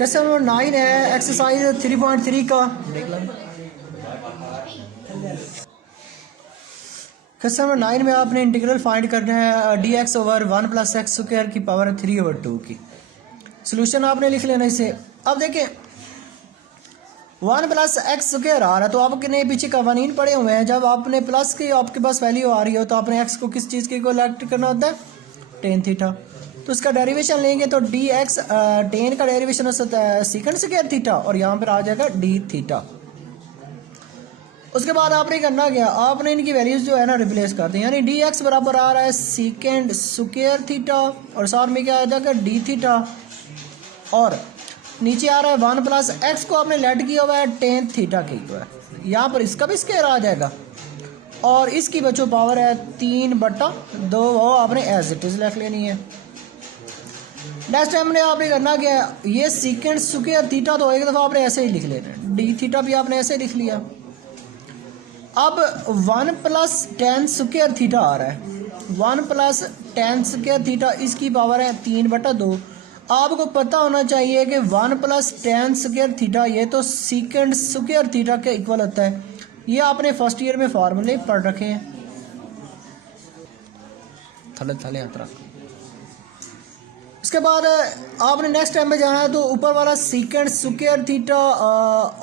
Question number 9 है exercise 3.3 का। देख लो क्वेश्चन नंबर 9 में आपने इंटीग्रल फाइंड करना है D x over 1 plus x square की पावर 3/2 की। सोल्यूशन आपने लिख लेना इसे। अब देखें 1 प्लस एक्स स्क्वायर आ रहा है तो आपने पीछे कवानीन पड़े हुए हैं। जब आपने प्लस की आपके पास वैल्यू आ रही हो तो आपने एक्स को किस चीज़ के इक्वलेट करना होता है, टेन थीटा। तो इसका डेरिवेशन लेंगे तो डी एक्स टेन का डेरिवेशन होता है सेकंड स्क्वायर थीटा और यहाँ पर आ जाएगा डी थीटा। उसके बाद आपने करना क्या, आपने इनकी वैल्यूज जो है ना रिप्लेस कर दी, यानी डी एक्स बराबर आ रहा है सेकंड स्क्वायर थीटा और साथ में क्या आ जाएगा डी थीटा और नीचे आ रहा है 1 प्लस एक्स को आपने लेट किया हुआ है टेन थीटा के इक्वल। यहाँ पर इसका भी स्क्वायर आ जाएगा और इसकी बचो पावर है 3/2, वो आपने एज इट इज लिख लेनी है। नेक्स्ट टाइम ने आपने करना क्या, ये सेकंड स्क्वायर थीटा तो एक दफ़ा आपने ऐसे ही लिख लेना है, डी थीटा भी आपने ऐसे लिख लिया। अब 1 प्लस टेन स्क्वायर थीटा आ रहा है, 1 प्लस टेन स्क्वायर थीटा इसकी पावर है 3/2। आपको पता होना चाहिए कि 1 प्लस टेन स्क्वायर थीटा ये तो सेकंड स्क्वायर थीटा के इक्वल होता है। ये आपने फर्स्ट ईयर में फार्मूले पढ़ रखे हैं। थले थले हाथ रख। इसके बाद आपने नेक्स्ट टाइम में जाना है तो ऊपर वाला सेकंड स्क्वायर थीटा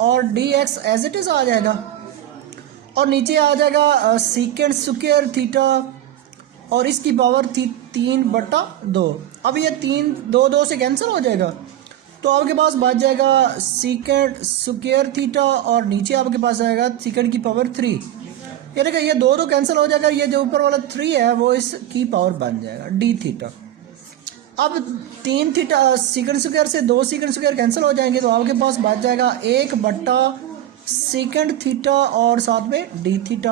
और D X as it is आ जाएगा और नीचे आ जाएगा सेकंड स्क्वायर थीटा और इसकी पावर थी 3/2। अब ये 3 से कैंसिल हो जाएगा तो आपके पास बच जाएगा सेकंड स्क्वायर थीटा और नीचे आपके पास आएगा सेकंड की पावर 3। ये देखिए ये 2 कैंसिल हो जाएगा, ये जो ऊपर वाला 3 है वो इसकी पावर बन जाएगा डी थीटा। अब 3 थीटा सेकंड स्क्वायर से 2 सेकंड स्क्वायर कैंसिल हो जाएंगे तो आपके पास बच जाएगा 1/2 सेकंड थीटा और साथ में डी थीटा।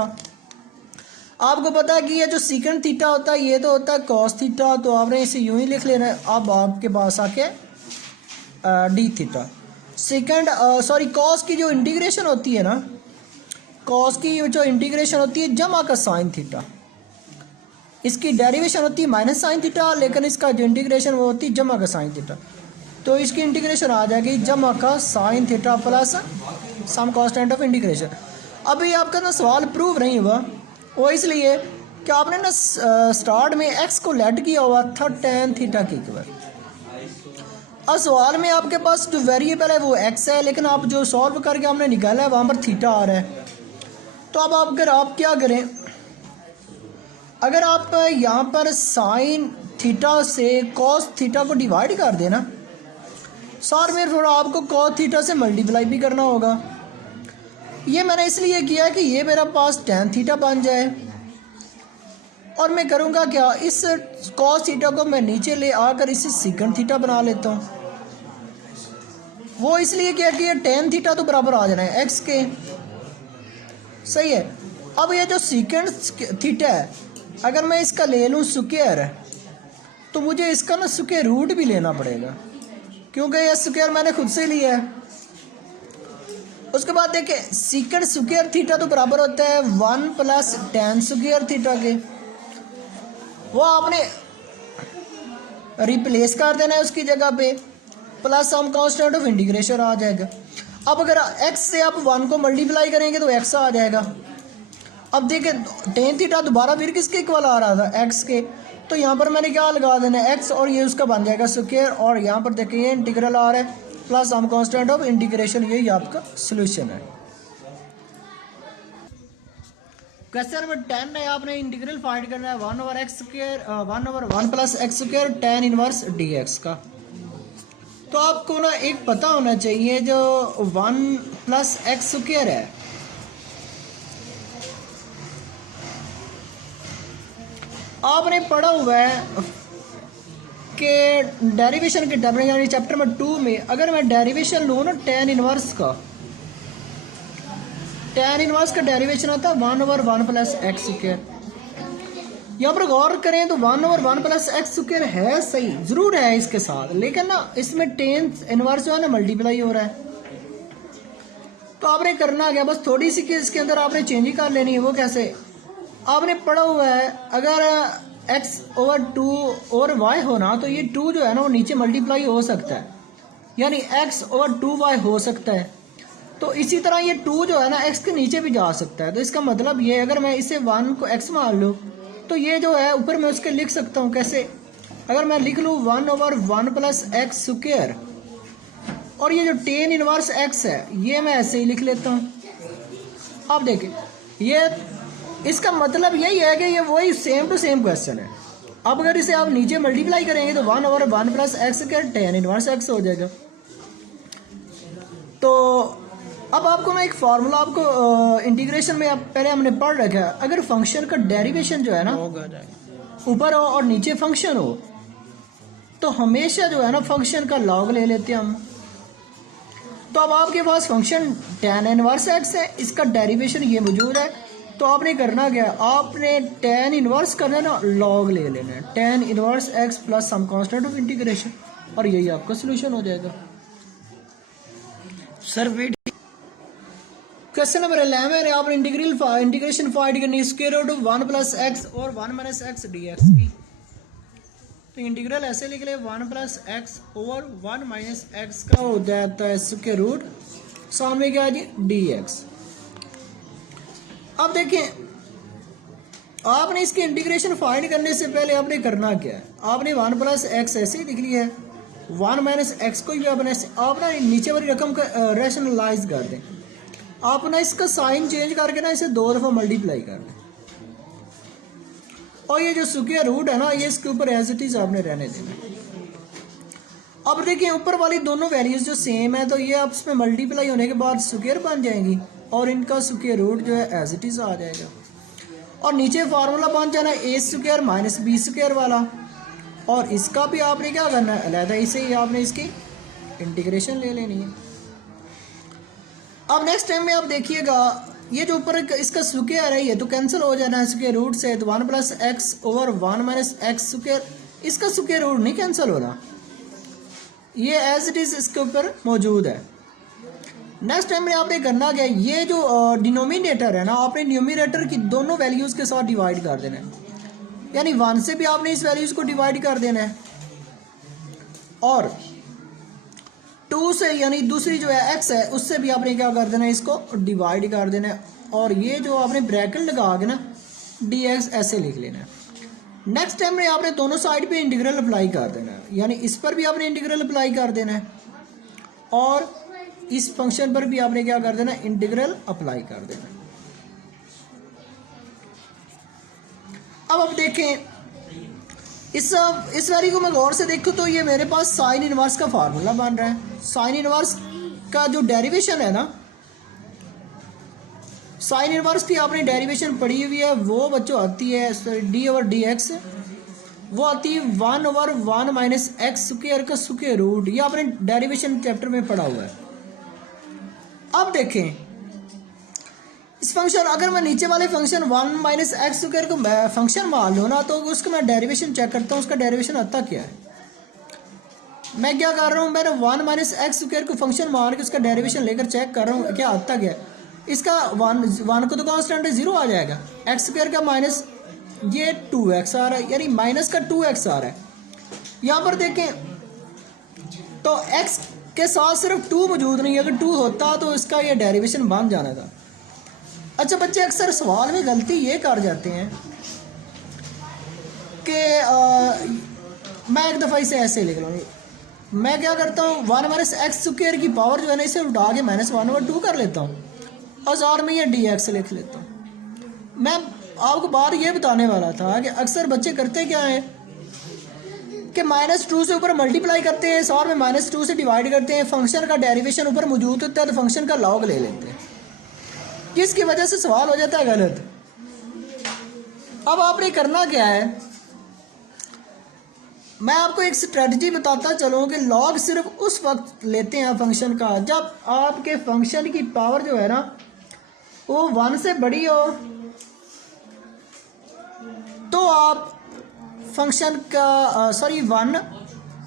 आपको पता है कि ये जो सेकंड थीटा होता है ये तो होता है कॉस थीटा, तो आपने इसे यूं ही लिख लेना है। अब आपके पास आके डी थीटा सेकंड कॉस की जो इंटीग्रेशन होती है ना, कॉस की जो इंटीग्रेशन होती है जमा का साइन थीटा, इसकी डेरिवेशन होती है माइनस साइन थीटा, लेकिन इसका जो इंटीग्रेशन वो होती है जमा का साइन थीटा। तो इसकी इंटीग्रेशन आ जाएगी जमा का sine theta plus some constant of integration. अभी आपका ना सवाल प्रूव नहीं हुआ, वो इसलिए कि आपने ना स्टार्ट में एक्स को लेट किया हुआ था टेन थीटा के इक्वल। अब सवाल में आपके पास जो वेरिएबल है वो एक्स है, लेकिन आप जो सॉल्व करके आपने निकाला है वहाँ पर थीटा आ रहा है। तो अब आप क्या करें, अगर आप यहाँ पर साइन थीटा से कॉस थीटा को डिवाइड कर देना, साथ में थोड़ा आपको कॉस थीटा से मल्टीप्लाई भी करना होगा। ये मैंने इसलिए किया कि ये मेरा पास टेन थीटा बन जाए और मैं करूँगा क्या, इस कॉस थीटा को मैं नीचे ले आकर इसे सेकंड थीटा बना लेता हूँ। वो इसलिए किया कि ये टेन थीटा तो बराबर आ जाना है एक्स के, सही है। अब ये जो सेकंड थीटा है अगर मैं इसका ले लूँ स्क्वायर तो मुझे इसका ना स्क्वायर रूट भी लेना पड़ेगा क्योंकि ये स्क्वायर मैंने खुद से लिया है। उसके बाद देखिए सेकंड स्क्वायर थीटा तो बराबर होता है 1 प्लस टेन स्क्वायर थीटा के, वो आपने रिप्लेस कर देना है उसकी जगह पे, plus some constant of integration आ जाएगा। अब अगर x से आप 1 को मल्टीप्लाई करेंगे तो x आ जाएगा। अब देखिए टेन थीटा दोबारा फिर किसके इक्वल आ रहा था, x के, तो यहाँ पर मैंने क्या लगा देना है x और ये उसका बन जाएगा स्क्वायर और यहाँ पर देखिए इंटीग्रल आ रहा है plus some constant of integration, यही आपका सॉल्यूशन है। क्वेश्चन नंबर 10 है, आपने इंटीग्रल फाइंड करना है 1 over x square 1 over 1 plus x square tan inverse D x का। तो आपको ना एक पता होना चाहिए जो 1 प्लस एक्स स्क्वायर है, आपने पढ़ा हुआ है कि डेरिवेशन के टर्म यानी चैप्टर नंबर 2 में अगर मैं डेरिवेशन लूँ ना टेन इनवर्स का, टेन इनवर्स का डेरिवेशन आता है 1 ओवर 1 प्लस एक्स स्क्वायर। यहाँ पर गौर करें तो 1 ओवर 1 प्लस एक्स स्क्वायर है, सही ज़रूर है इसके साथ, लेकिन ना इसमें टेन इनवर्स जो है ना मल्टीप्लाई हो रहा है। तो आपने करना क्या, बस थोड़ी सी कि इसके अंदर आपने चेंज ही कर लेनी है। वो कैसे, आपने पढ़ा हुआ है अगर x ओवर 2 और y होना तो ये 2 जो है ना वो नीचे मल्टीप्लाई हो सकता है, यानी x/2y हो सकता है। तो इसी तरह ये 2 जो है ना x के नीचे भी जा सकता है। तो इसका मतलब ये, अगर मैं इसे 1 को x मान लूँ तो ये जो है ऊपर मैं उसके लिख सकता हूँ कैसे, अगर मैं लिख लूँ 1/1 प्लस एक्स स्क्वायर, और ये जो tan इनवर्स x है ये मैं ऐसे ही लिख लेता हूँ। आप देखें, ये इसका मतलब यही है कि ये वही सेम टू सेम क्वेश्चन है। अब अगर इसे आप नीचे मल्टीप्लाई करेंगे तो 1/1 plus x square tan inverse x हो जाएगा। तो अब आपको मैं एक फार्मूला आपको इंटीग्रेशन में पहले हमने पढ़ रखा है, अगर फंक्शन का डेरिवेशन जो है ना ऊपर हो और नीचे फंक्शन हो तो हमेशा जो है ना फंक्शन का लॉग ले लेते हैं हम। तो अब आपके पास फंक्शन tan इनवर्स x है, इसका डेरिवेशन ये मौजूद है। तो आपने करना क्या, आपने tan इनवर्स करना है ना, लॉग ले लेना है tan inverse x plus some constant of integration, और यही आपका सोल्यूशन हो जाएगा। सर वेट, क्वेश्चन नंबर 11 है, आपने इंटीग्रेशन फाइंड करनी है square root of 1 plus x और 1 माइनस एक्स डी एक्स की। तो इंटीग्रल ऐसे लिख ले, 1 plus x over 1 minus x का हो जाता है स्क्वायर रूट, सामने क्या है जी डी एक्स। अब देखें, आपने इसके इंटीग्रेशन फाइंड करने से पहले आपने करना क्या है, आपने 1 प्लस एक्स ऐसे ही लिख लिया है, 1 माइनस एक्स को भी आपने आप ना नीचे वाली रकम का रैशनलाइज कर दें। आप ना इसका साइन चेंज करके ना इसे 2 दफ़ा मल्टीप्लाई कर दें, और ये जो स्क्वायर रूट है ना ये इसके ऊपर एज इट इज आपने रहने देना। अब देखिए ऊपर वाली दोनों वैल्यूज जो सेम है तो ये आपस में मल्टीप्लाई होने के बाद स्क्वायर बन जाएंगी, और इनका स्क्वायर रूट जो है एज इट इज आ जाएगा। और नीचे फार्मूला बन जाना ए स्क्वायर माइनस बी स्क्वायर वाला, और इसका भी आपने क्या करना है, अलहदा इसे ही आपने इसकी इंटीग्रेशन ले लेनी है। अब नेक्स्ट टाइम में आप देखिएगा ये जो ऊपर इसका स्क्वायर है ये तो कैंसिल हो जाना है स्क्वायर रूट से, तो 1 plus x over 1 minus x square, इसका स्क्वायर रूट नहीं कैंसिल हो रहा, ये एज इट इज इसके ऊपर मौजूद है। नेक्स्ट टाइम में आपने करना क्या, ये जो डिनोमिनेटर है ना आपने न्यूमरेटर की दोनों वैल्यूज के साथ डिवाइड कर देना है, यानी 1 से भी आपने इस वैल्यूज को डिवाइड कर देना है, और 2 से यानी दूसरी जो है x है उससे भी आपने क्या कर देना है, इसको डिवाइड कर देना है, और ये जो आपने ब्रैकेट लगा के ना dx ऐसे लिख लेना है। नेक्स्ट टाइम में आपने दोनों साइड पे इंटीग्रल अप्लाई कर देना है, यानी इस पर भी आपने इंटीग्रल अप्लाई कर देना है, और इस फंक्शन पर भी आपने क्या कर देना है, इंटीग्रल अप्लाई कर देना है। अब आप देखें इस वैल्यू को मैं गौर से देखूँ तो ये मेरे पास साइन इनवर्स का फार्मूला बन रहा है। साइन इनवर्स का जो डेरिवेशन है ना, साइन इनवर्स की आपने डेरिवेशन पढ़ी हुई है, वो बच्चों आती है डी ओवर डी एक्स, वो आती है 1/1 माइनस एक्स स्क्वायर का स्क्वायर रूट, ये आपने डेरिवेशन चैप्टर में पढ़ा हुआ है। अब देखें इस फंक्शन, अगर मैं नीचे वाले फंक्शन 1 माइनस एक्स स्क्वायर को फंक्शन मान लूँ ना तो उसका मैं डेरिवेशन चेक करता हूँ, उसका डेरिवेशन आता क्या है। मैं क्या कर रहा हूँ, मैंने 1 माइनस एक्स स्क्वायर को फंक्शन मान के उसका डेरिवेशन लेकर चेक कर रहा हूँ क्या आता क्या है। इसका 1 को तो कांस्टेंट 0 आ जाएगा, एक्स स्क्वायर का माइनस ये 2x आ रहा है, यानी माइनस का 2x आ रहा है। यहाँ पर देखें तो x के साथ सिर्फ 2 मौजूद नहीं है, अगर 2 होता तो इसका ये डेरिवेशन बन जाना था। अच्छा बच्चे अक्सर सवाल में गलती ये कर जाते हैं कि मैं एक दफ़ा इसे ऐसे लिख लूँगी, मैं क्या करता हूँ 1 माइनस एक्स स्क्वायर की पावर जो है ना इसे उठा के -1/2 कर लेता हूँ, और साथ में ये dx लिख लेता हूँ। मैं आपको बात ये बताने वाला था कि अक्सर बच्चे करते क्या है कि -2 से ऊपर मल्टीप्लाई करते हैं, साथ में -2 से डिवाइड करते हैं, फंक्शन का डेरिवेशन ऊपर मौजूद होता है तो फंक्शन का लॉग ले लेते हैं, जिसकी वजह से सवाल हो जाता है गलत। अब आपने करना क्या है, मैं आपको एक स्ट्रेटजी बताता चलूँ कि लॉग सिर्फ उस वक्त लेते हैं फंक्शन का जब आपके फंक्शन की पावर जो है ना वो 1 से बड़ी हो, तो आप फंक्शन का 1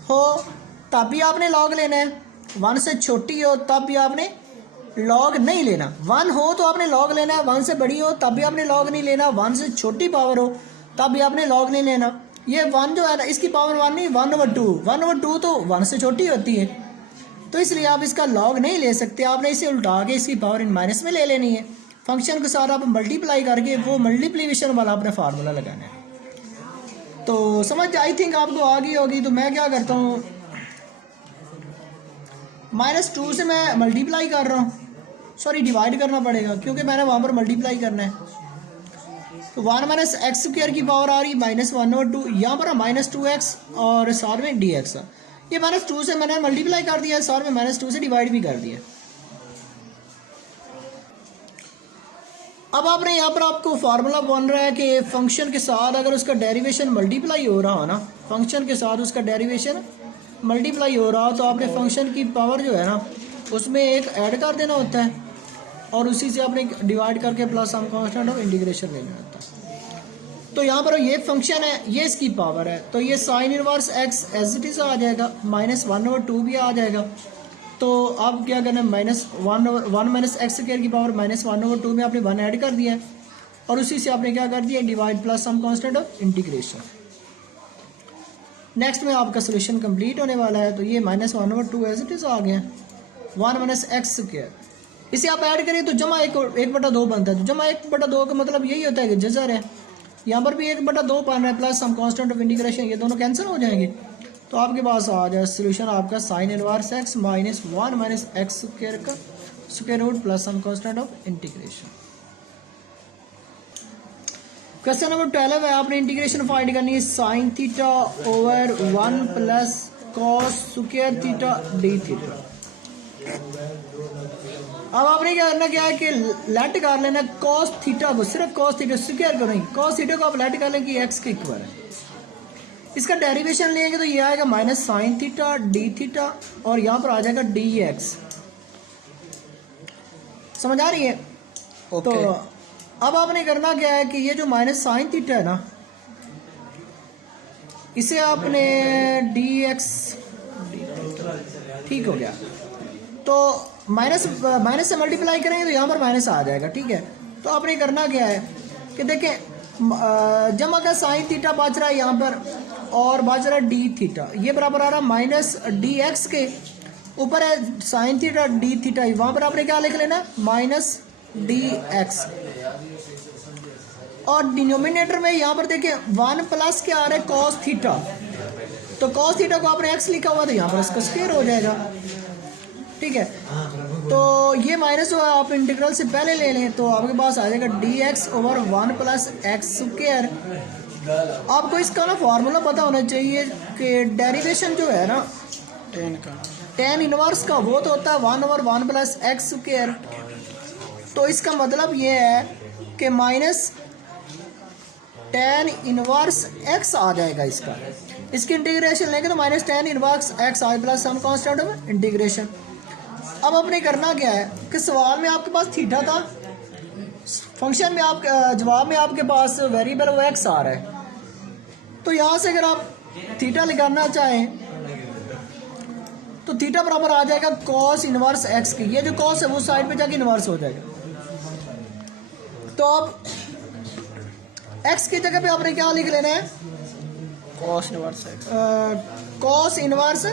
हो तब भी आपने लॉग लेना है, 1 से छोटी हो तब भी आपने लॉग नहीं लेना। 1 हो तो आपने लॉग लेना है, 1 से बड़ी हो तब भी आपने लॉग नहीं लेना, 1 से छोटी पावर हो तब भी आपने लॉग नहीं लेना। ये 1 जो है ना इसकी पावर 1 नहीं 1/2 तो 1 से छोटी होती है, तो इसलिए आप इसका लॉग नहीं ले सकते, आपने इसे उल्टा के इसकी पावर इन माइनस में ले लेनी है। फंक्शन के साथ आप मल्टीप्लाई करके वो मल्टीप्लिकेशन वाला अपने फार्मूला लगाना है। तो समझ आई थिंक आपको आ गई होगी। तो मैं क्या करता हूँ, -2 से मैं मल्टीप्लाई कर रहा हूँ, सॉरी डिवाइड करना पड़ेगा क्योंकि मैंने वहाँ पर मल्टीप्लाई करना है। तो 1 - x² की पावर आ रही -1/2, यहाँ पर -2x और साथ में dx। ये -2 से मैंने मल्टीप्लाई कर दिया, साथ में -2 से डिवाइड भी कर दिया। अब आपने यहाँ पर आपको फार्मूला बन रहा है कि फंक्शन के साथ अगर उसका डेरिवेशन मल्टीप्लाई हो रहा हो ना, फंक्शन के साथ उसका डेरिवेशन मल्टीप्लाई हो रहा हो तो आपने फंक्शन की पावर जो है ना उसमें एक ऐड कर देना होता है और उसी से आपने डिवाइड करके plus some constant of integration लेना होता है। तो यहाँ पर ये फंक्शन है, ये इसकी पावर है, तो ये sine inverse x as it is आ जाएगा, -1/2 भी आ जाएगा। तो आप क्या करना है, -1 - x² की पावर -1/2 में आपने 1 ऐड कर दिया है और उसी से आपने क्या कर दिया, divide plus some constant of integration. Next में आपका सोल्यूशन कंप्लीट होने वाला है। तो ये -1/2 एज इट इज़ आ गया, 1 - x²। इसे आप ऐड करें तो जमा 1/2 बनता है। तो जमा 1/2 का मतलब यही होता है कि जज़र है। यहाँ पर भी 1/2 बन रहा है plus some constant of integration, ये दोनों कैंसिल हो जाएंगे। तो आपके पास आ जाए सोल्यूशन आपका साइन इनवर्स x -1 - x² का square root plus some constant of integration. Question number 12 है, आपने इंटीग्रेशन फाइंड करनी है sine theta over 1 plus cos square theta d theta. अब आपने क्या करना क्या है कि लेट कर लेना कॉस थीटा को, सिर्फ कॉस थीटा स्क्वायर को नहीं, कॉस थीटा को आप लेट कर लें कि x के इक्वल है। इसका डेरिवेशन लेंगे तो ये आएगा minus sine theta d theta और यहाँ पर आ जाएगा dx। समझ आ रही है? तो अब आपने करना क्या है कि ये जो माइनस साइन थीटा है ना, इसे आपने dx ठीक हो गया। तो माइनस से मल्टीप्लाई करेंगे तो यहाँ पर माइनस आ जाएगा, ठीक है। तो आपने करना क्या है कि देखें जमा का साइन थीटा बच रहा है यहाँ पर और बच रहा है डी थीटा, ये बराबर आ रहा है माइनस डी एक्स के ऊपर है साइन थीटा डी थीटा, वहाँ पर आपने क्या लिख लेना माइनस डी एक्स। और डिनोमिनेटर में यहाँ पर देखें 1 प्लस क्या आ रहा है कॉस थीटा, तो कॉस थीटा को आपने एक्स लिखा हुआ तो यहाँ पर इसका स्क्वायर हो जाएगा, ठीक है। तो ये माइनस जो है आप इंटीग्रल से पहले ले लें तो आपके पास आ जाएगा dx over 1 plus x square. आपको इसका ना फार्मूला पता होना चाहिए कि डेरिवेशन जो है ना टेन इनवर्स का वो तो होता है 1 ओवर 1 प्लस एक्स स्क्वायर। तो इसका मतलब ये है कि माइनस टेन इनवर्स एक्स आ जाएगा इसका, इसकी इंटीग्रेशन लेंगे तो माइनस टेन इनवर्स एक्स आए plus some constant of integration. अब आपने करना क्या है कि सवाल में आपके पास थीटा था, फंक्शन में आप जवाब में आपके पास वेरिएबल वो एक्स आ रहा है। तो यहाँ से अगर आप थीटा निकालना चाहें तो थीटा बराबर आ जाएगा कॉस इनवर्स एक्स की, ये जो कॉस है वो साइड पे जाके इनवर्स हो जाएगा। तो अब एक्स की जगह पे आपने क्या लिख लेना है cos inverse x, cos inverse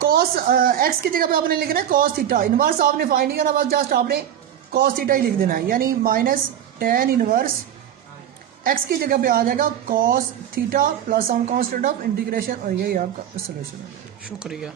cos x की जगह पे आपने लिखना है कॉस थीटा, इनवर्स आपने फाइंड नहीं करना, बस जस्ट आपने कॉस थीटा ही लिख देना है, यानी माइनस टेन इनवर्स एक्स की जगह पे आ जाएगा cos theta plus some constant of integration और यही आपका सोल्यूशन है। शुक्रिया।